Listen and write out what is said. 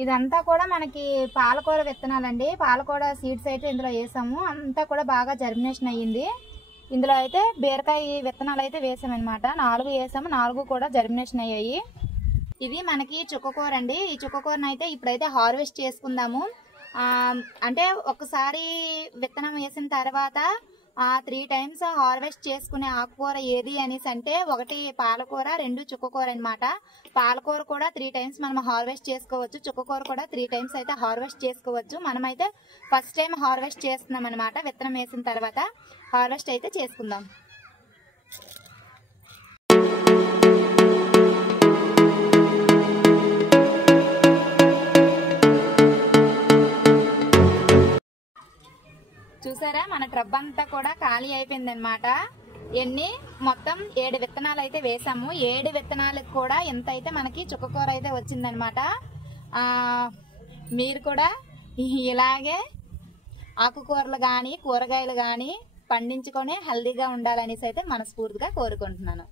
ఇదంతా కూడా మనకి పాలకూర విత్తనాలండి. పాలకూర సీడ్స్ అయితే ఇందులో వేసాము. అంతా కూడా బాగా జర్మినేషన్ అయ్యింది. ఇందులో అయితే బీరకాయ విత్తనాలు అయితే వేసామన్నమాట. 4 వేసాము, 4 కూడా జర్మినేషన్ అయ్యాయి. ఇది మనకి చుక్కకూర అండి. ఈ చుక్కకూరను అయితే ఇప్పుడైతే హార్వెస్ట్ చేసుకుందాము. అంటే ఒకసారి విత్తనం వేసిన తర్వాత 3 టైమ్స్ హార్వెస్ట్ చేసుకునే ఆకుకూర ఏది అనేసి అంటే, 1 పాలకూర, 2 చుక్కకూర అనమాట. పాలకూర కూడా 3 టైమ్స్ మనం హార్వెస్ట్ చేసుకోవచ్చు. చుక్కకూర కూడా 3 టైమ్స్ అయితే హార్వెస్ట్ చేసుకోవచ్చు. మనమైతే ఫస్ట్ టైం హార్వెస్ట్ చేస్తున్నాం అనమాట. విత్తనం వేసిన తర్వాత హార్వెస్ట్ అయితే చేసుకుందాం. చూసారా, మన ట్రబ్ అంతా కూడా ఖాళీ అయిపోయింది అనమాట. మొత్తం 7 విత్తనాలు అయితే వేసాము. 7 విత్తనాలకు కూడా ఎంత అయితే మనకి చుక్కకూర అయితే వచ్చిందనమాట. మీరు కూడా ఇలాగే ఆకుకూరలు కానీ కూరగాయలు కానీ పండించుకొని హెల్దీగా ఉండాలనేసి అయితే మనస్ఫూర్తిగా కోరుకుంటున్నాను.